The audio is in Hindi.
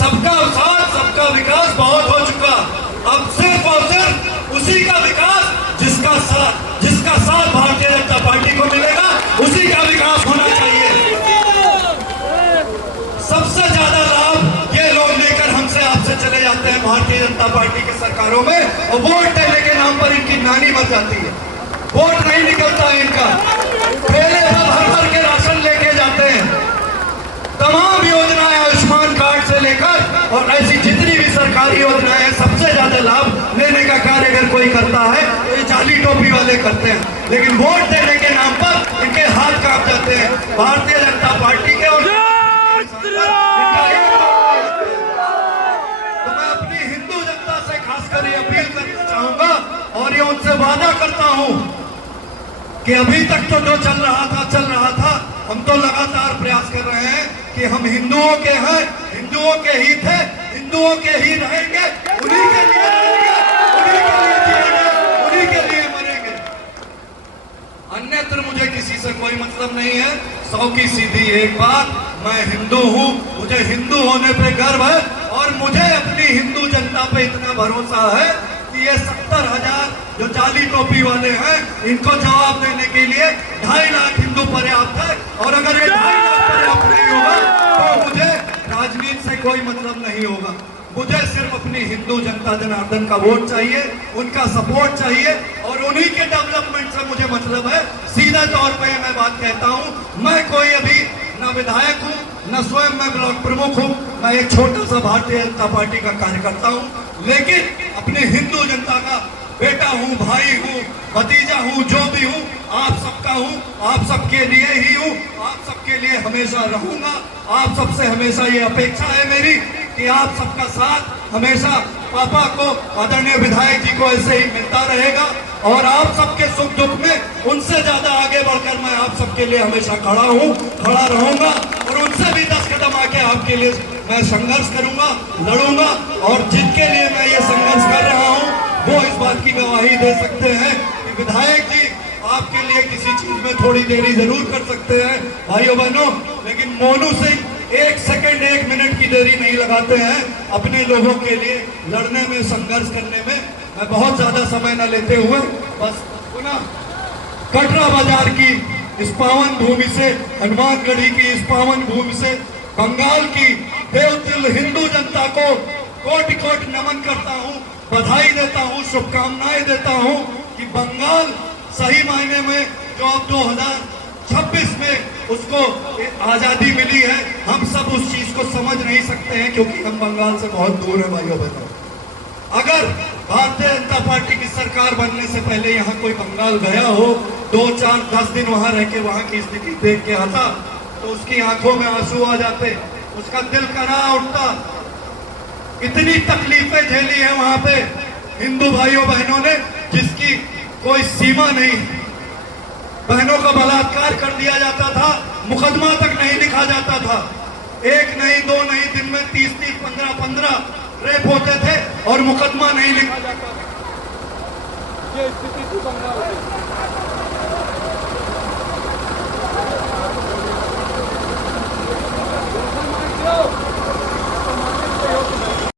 सबका साथ सबका विकास बहुत हो चुका। अब सिर्फ और सिर्फ उसी का विकास जिसका साथ भारतीय जनता पार्टी को मिलेगा, उसी का विकास होना चाहिए। सबसे ज्यादा लाभ ये लोग लेकर हमसे आपसे चले जाते हैं भारतीय जनता पार्टी की सरकारों में, और वोट देने के नाम पर इनकी नानी मर जाती है। वोट नहीं निकलता है इनका, पहले भर भर के राशन लेके जाते हैं। तमाम योजनाएं आयुष्मान कार्ड से लेकर और ऐसी जितनी भी सरकारी योजनाएं हैं, सबसे ज्यादा लाभ लेने का कार्य अगर कोई करता है तो ये जाली टोपी वाले करते हैं। लेकिन वोट देने के नाम पर इनके हाथ कांप जाते हैं भारतीय जनता पार्टी के। और तो मैं अपनी हिंदू जनता से खासकर ये अपील करना चाहूंगा और ये उनसे वादा करता हूं कि अभी तक तो जो चल रहा था, हम तो लगातार प्रयास कर रहे हैं कि हम हिंदुओं के हैं, हिंदुओं के ही थे, हिंदुओं के ही रहेंगे, उन्हीं के लिए रहेंगे, उन्हीं के लिए जिएंगे, उन्हीं के लिए मरेंगे। अन्यत्र मुझे किसी से कोई मतलब नहीं है। 100 की सीधी एक बात, मैं हिंदू हूं, मुझे हिंदू होने पे गर्व है और मुझे अपनी हिंदू जनता पे इतना भरोसा है कि ये 70,000 जो जाली टोपी वाले हैं, इनको जवाब देने के लिए 2.5 लाख हिंदू पर्याप्त है। और अगर ये 2.5 लाख पर्याप्त नहीं होगा तो मुझे राजनीति से कोई मतलब नहीं होगा। मुझे सिर्फ अपनी हिंदू जनता जनार्दन का वोट चाहिए, उनका सपोर्ट चाहिए और उन्हीं के डेवलपमेंट से मुझे मतलब है। सीधे तौर पे मैं बात कहता हूं, मैं कोई अभी न विधायक हूं, न स्वयं मैं ब्लॉक प्रमुख हूं, मैं एक छोटा सा भारतीय जनता पार्टी का कार्यकर्ता हूं, लेकिन अपनी हिंदू जनता का बेटा हूं, भाई हूं, भतीजा हूं, जो भी हूं, आप सबका हूं, आप सबके लिए ही हूं, आप सबके लिए हमेशा रहूंगा। आप सबसे हमेशा ये अपेक्षा है मेरी कि आप सबका साथ हमेशा पापा को, आदरणीय विधायक जी को ऐसे ही मिलता रहेगा और आप सबके सुख दुख में उनसे ज्यादा आगे बढ़कर मैं आप सबके लिए हमेशा खड़ा हूं, खड़ा रहूंगा और उनसे भी 10 कदम आके आपके लिए मैं संघर्ष करूंगा, लड़ूंगा। और जिनके लिए मैं ये संघर्ष कर रहा हूं वो इस बात की गवाही दे सकते हैं कि विधायक जी आपके लिए किसी चीज में थोड़ी देरी जरूर कर सकते हैं भाइयों बहनों, लेकिन मोनू सिंह 1 सेकंड 1 मिनट की देरी नहीं लगाते हैं अपने लोगों के लिए लड़ने में, संघर्ष करने में। मैं बहुत ज्यादा समय न लेते हुए बस पुनः कटरा बाजार की इस पावन भूमि से, हनुमानगढ़ी की इस पावन भूमि से, बंगाल की देवदिल हिंदू जनता को कोटि कोटि नमन करता हूं, बधाई देता हूं, शुभकामनाएं देता हूं कि बंगाल सही मायने में जो अब 2026 में उसको आजादी मिली है, हम सब उस चीज को समझ नहीं सकते हैं क्योंकि हम बंगाल से बहुत दूर है भाइयों बहनों। अगर भारतीय जनता पार्टी की सरकार बनने से पहले यहाँ कोई बंगाल गया हो, 2, 4, 10 दिन वहां रह के वहां की स्थिति देख के आता तो उसकी आंखों में आंसू आ जाते, उसका दिल करा उठता। इतनी तकलीफें झेली है वहां पे हिंदू भाइयों बहनों ने जिसकी कोई सीमा नहीं। बहनों का बलात्कार कर दिया जाता था, मुकदमा तक नहीं लिखा जाता था। 1 नहीं 2 नहीं, दिन में 30, 15 रेप होते थे और मुकदमा नहीं लिखा जाता था। ये स्थिति थी बंगाल में।